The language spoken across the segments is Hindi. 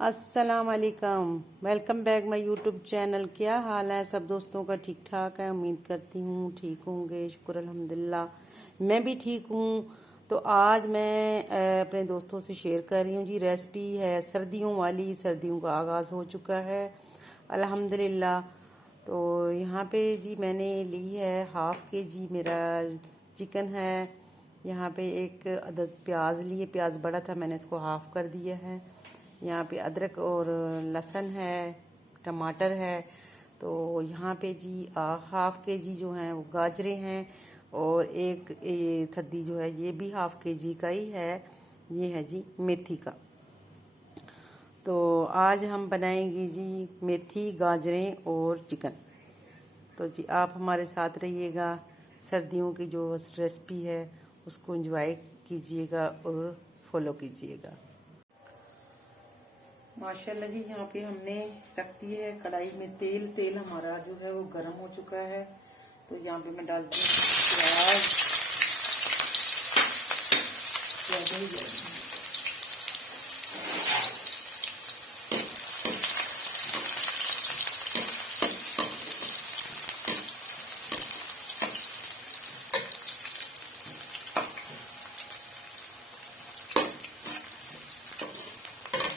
अस्सलाम वालेकुम। Welcome back my YouTube channel. क्या हाल है सब दोस्तों का? ठीक ठाक है, उम्मीद करती हूँ ठीक होंगे। शुक्र अल्हम्दुलिल्लाह मैं भी ठीक हूँ। तो आज मैं अपने दोस्तों से शेयर कर रही हूँ जी। रेसिपी है सर्दियों वाली। सर्दियों का आगाज़ हो चुका है अल्हम्दुलिल्लाह। तो यहाँ पे जी मैंने ली है ½ kg मेरा चिकन है। यहाँ पे एक अदद प्याज लिए, प्याज बड़ा था, मैंने इसको हाफ कर दिया है। यहाँ पे अदरक और लहसुन है, टमाटर है। तो यहाँ पे जी ½ kg जो है वो गाजरें हैं, और एक ये थद्दी जो है ये भी ½ kg का ही है। ये है जी मेथी का। तो आज हम बनाएंगे जी मेथी, गाजरें और चिकन। तो जी आप हमारे साथ रहिएगा। सर्दियों की जो रेसिपी है उसको एंजॉय कीजिएगा और फॉलो कीजिएगा। माशाल्लाह जी, यहाँ पे हमने रख दी है कढ़ाई में तेल। तेल हमारा जो है वो गर्म हो चुका है। तो यहाँ पे मैं डालती हूँ प्याज।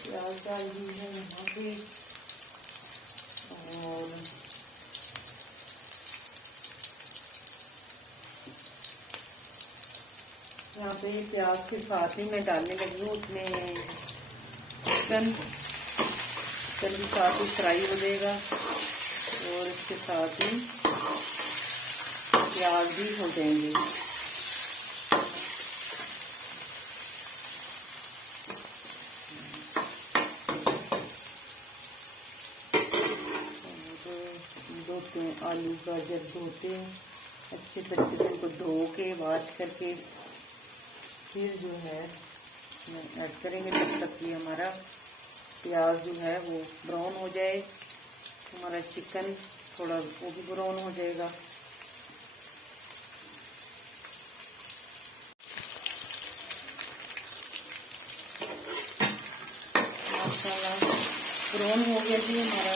प्याज डाल दी है यहाँ पे, और यहाँ पे प्याज के साथ ही मैं डालने लगी हूँ उसमें चिकन। चिकन भी साथ ही फ्राई हो जाएगा और इसके साथ ही प्याज भी हो जाएंगे। धोते हैं आलू गाजर, धोते हैं अच्छे तरीके से, इनको धो के वॉश करके फिर जो है ऐड करेंगे। तब तक कि हमारा प्याज जो है वो ब्राउन हो जाए, हमारा चिकन थोड़ा वो भी ब्राउन हो जाएगा। माशाल्लाह ब्राउन हो गया जी हमारा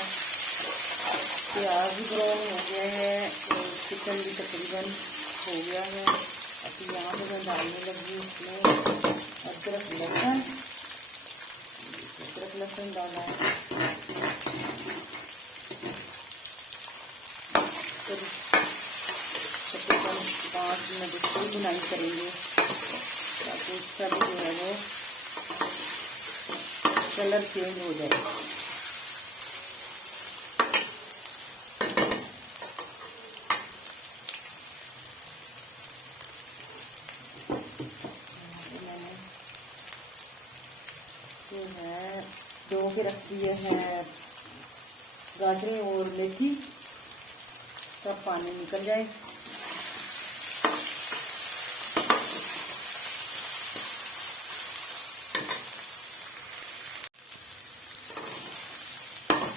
प्याज भी ब्राउन हो गया है और चिकन भी तकरीबन हो गया है। अब यहाँ पे मैं डालने लगी इसमें अदरक लहसुन। अदरक लहसुन डाला है, फिर तकरीबन 5 मिनट इसको बुनाई करेंगे ताकि इसका भी जो है वो कलर चेंज हो जाए। जो है धो के रख दिए हैं गाजरें और मेथी, तब पानी निकल जाए।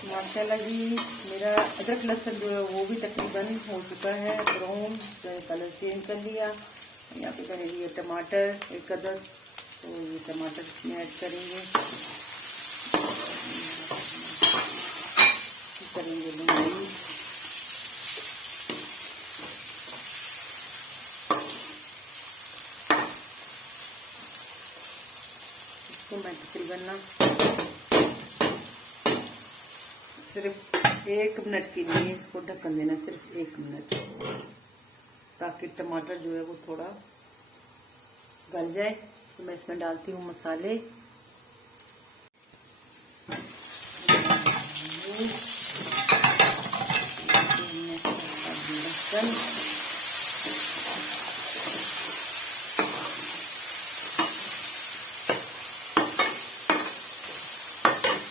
माशाल्लाह जी मेरा अदरक लहसुन जो है वो भी तकरीबन हो चुका है ब्राउन, कलर चेंज कर लिया। यहाँ पे मैंने लिए टमाटर एक अदद, तो ये टमाटर इसमें ऐड करेंगे। करेंगे बुनाई। इसको मैं तकरीबन ना सिर्फ 1 मिनट के लिए इसको ढक्कन देना, सिर्फ 1 मिनट, ताकि टमाटर जो है वो थोड़ा गल जाए। तो मैं इसमें डालती हूँ मसाले।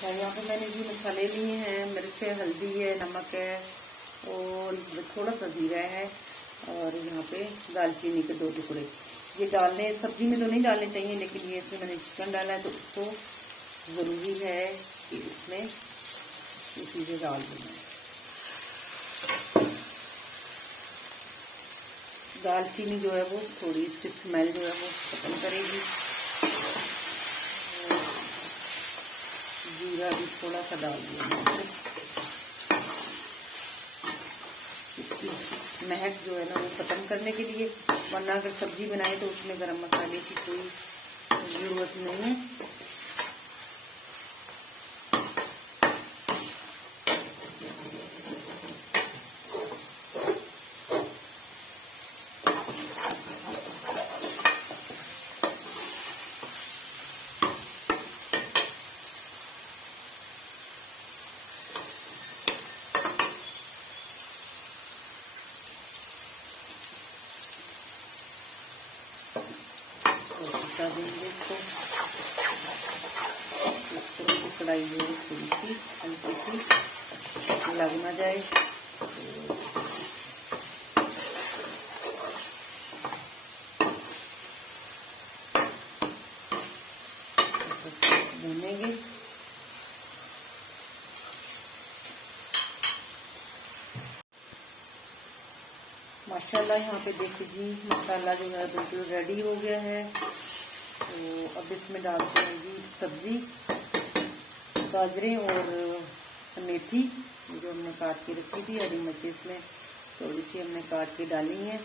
यहाँ पे मैंने भी मसाले लिए हैं, मिर्च है, हल्दी है, नमक है और थोड़ा सा जीरा है, और यहाँ पे दालचीनी के 2 टुकड़े। ये डालने सब्जी में तो नहीं डालने चाहिए, लेकिन ये इसमें मैंने चिकन डाला है तो उसको ज़रूरी है कि इसमें ये चीज़ें डाल दूँ। दालचीनी जो है वो थोड़ी इसकी स्मेल जो है वो खत्म करेगी। जीरा भी थोड़ा सा डाल दिया। इसकी महक जो है ना वो ख़त्म करने के लिए, वरना अगर सब्जी बनाए तो उसमें गरम मसाले की कोई ज़रूरत नहीं है। पका देंगे इसको, कढ़ाई जो थोड़ी सी हल्की सी लग ना जाए। भूनेंगे। माशाल्लाह यहाँ पे देखिए जी मसाला जो है बिल्कुल रेडी हो गया है। तो अब इसमें डालते हैं जी सब्जी, गाजरें और मेथी जो हमने काट के रखी थी, हरी मिर्ची इसमें थोड़ी सी हमने काट के डाली है।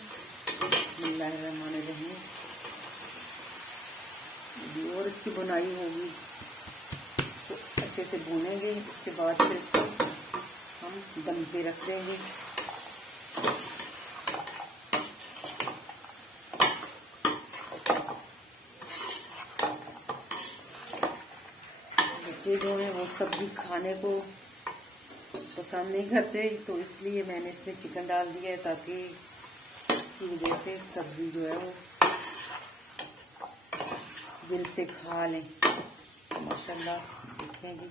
बिस्मिल्लाहिर्रहमानिर्रहीम। और इसकी बुनाई होगी तो अच्छे से भूनेंगे। उसके बाद फिर इसको हम दम पे रख देंगे। बच्चे जो हैं वो सब्जी खाने को पसंद नहीं करते, तो इसलिए मैंने इसमें चिकन डाल दिया है, ताकि इसकी वजह से सब्जी जो है वो दिल से खा लें। माशाल्लाह देखेंगे।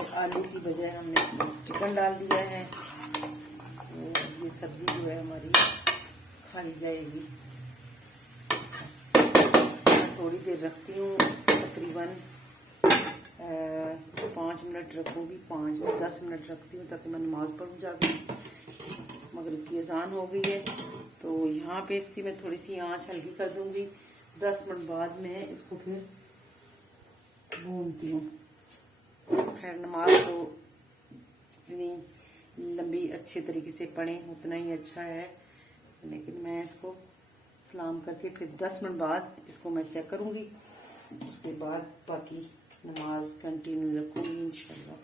और आलू की बजाय हमने चिकन डाल दिया है, तो ये सब्जी जो है हमारी खाई जाएगी। इसको मैं थोड़ी देर रखती हूँ, तकरीबन 5 मिनट रखूँगी, 5 से 10 मिनट रखती हूँ, ताकि मैं नमाज़ पढ़ूँ जाके। मगरिब की अज़ान हो गई है, तो यहाँ पे इसकी मैं थोड़ी सी आंच हल्की कर दूँगी। 10 मिनट बाद मैं इसको फिर भूनती हूँ। खैर नमाज तो इतनी लंबी अच्छे तरीके से पढ़ें उतना ही अच्छा है, लेकिन मैं इसको सलाम करके फिर 10 मिनट बाद इसको मैं चेक करूँगी। उसके बाद बाकी नमाज कंटिन्यू रखूँगी इंशाल्लाह।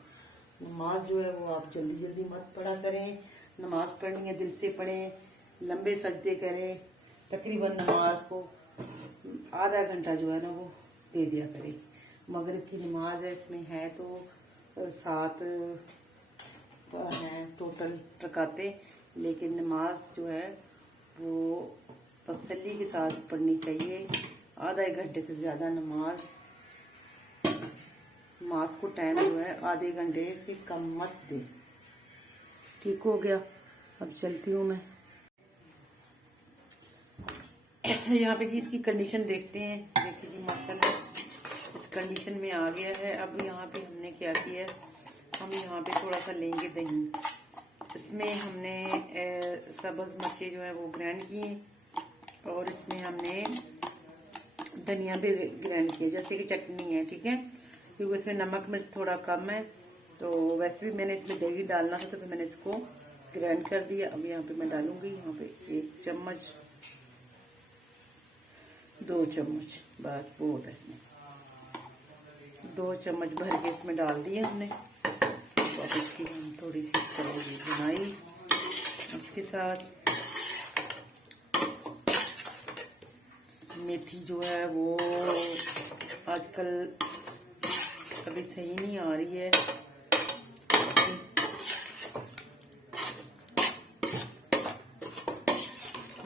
नमाज जो है वो आप जल्दी जल्दी मत पढ़ा करें। नमाज पढ़नी है दिल से पढ़ें, लंबे सजदे करें। तकरीबन नमाज को आधा घंटा जो है ना वो दे दिया करें। मगरिब की नमाज है, इसमें है तो 7 हैं टोटल रकाते, लेकिन नमाज जो है वो तसल्ली के साथ पढ़नी चाहिए। आधा एक घंटे से ज़्यादा नमाज को टाइम जो है आधे घंटे से कम मत दे। ठीक हो गया, अब चलती हूँ मैं। यहाँ पे जी इसकी कंडीशन देखते हैं। देखिए जी माशाल्लाह इस कंडीशन में आ गया है। अब यहाँ पे हमने क्या किया है, हम यहाँ पे थोड़ा सा लेंगे दही। इसमें हमने सब्ज़ मिर्ची जो है वो ग्राइंड की, और इसमें हमने धनिया भी ग्राइंड किया, जैसे कि चटनी है। ठीक है, क्योंकि इसमें नमक मिर्च थोड़ा कम है, तो वैसे भी मैंने इसमें दही डालना था, तो फिर मैंने इसको ग्राइंड कर दिया। अब यहाँ पे मैं डालूंगी यहाँ पे 1 चम्मच, 2 चम्मच, बस बहुत है। इसमें 2 चम्मच भर के इसमें डाल दिए हमने। तो अब इसकी हम थोड़ी सी करेंगे बुनाई। उसके साथ मेथी जो है वो आजकल कभी सही नहीं आ रही है।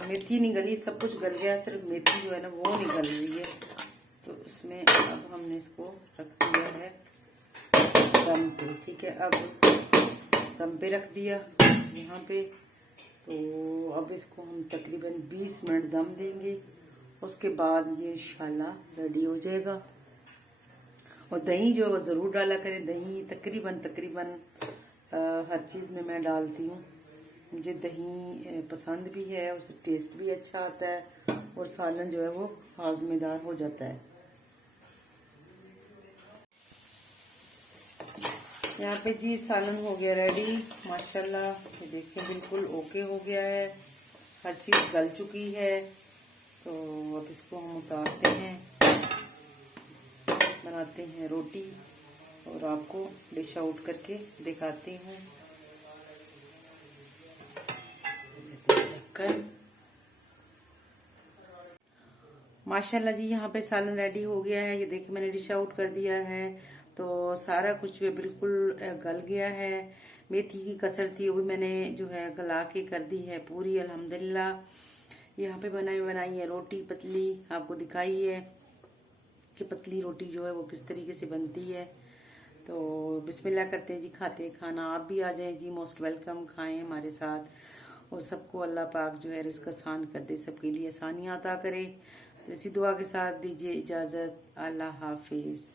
मेथी नहीं गली, सब कुछ गल गया, सिर्फ मेथी जो है ना वो नहीं गल रही है। तो इसमें अब हमने इसको रख दिया है दम पे। ठीक है, अब दम पे रख दिया यहाँ पे। तो अब इसको हम तकरीबन 20 मिनट दम देंगे। उसके बाद ये इंशाल्लाह रेडी हो जाएगा। और दही जो है वो ज़रूर डाला करें। दही तकरीबन हर चीज़ में मैं डालती हूँ। मुझे दही पसंद भी है, उससे टेस्ट भी अच्छा आता है, और सालन जो है वो हाज़मेदार हो जाता है। यहाँ पे जी सालन हो गया रेडी माशाल्लाह। ये देखिए बिल्कुल ओके हो गया है, हर चीज गल चुकी है। तो अब इसको हम उतारते हैं, बनाते हैं रोटी और आपको डिश आउट करके दिखाती हूँ। माशाल्लाह जी यहाँ पे सालन रेडी हो गया है। ये देखिए मैंने डिश आउट कर दिया है। तो सारा कुछ ये बिल्कुल गल गया है। मेथी की कसर थी वो भी मैंने जो है गला के कर दी है पूरी अल्हम्दुलिल्लाह। यहाँ पे बनाई है रोटी पतली, आपको दिखाई है कि पतली रोटी जो है वो किस तरीके से बनती है। तो बिस्मिल्लाह करते हैं जी, खाते हैं खाना। आप भी आ जाएं जी, मोस्ट वेलकम, खाएं हमारे साथ। और सबको अल्लाह पाक जो है रिज़्क आसान कर दे, सबके लिए आसानियाँ अता करे। इसी दुआ के साथ दीजिए इजाज़त। अल्लाह हाफिज़।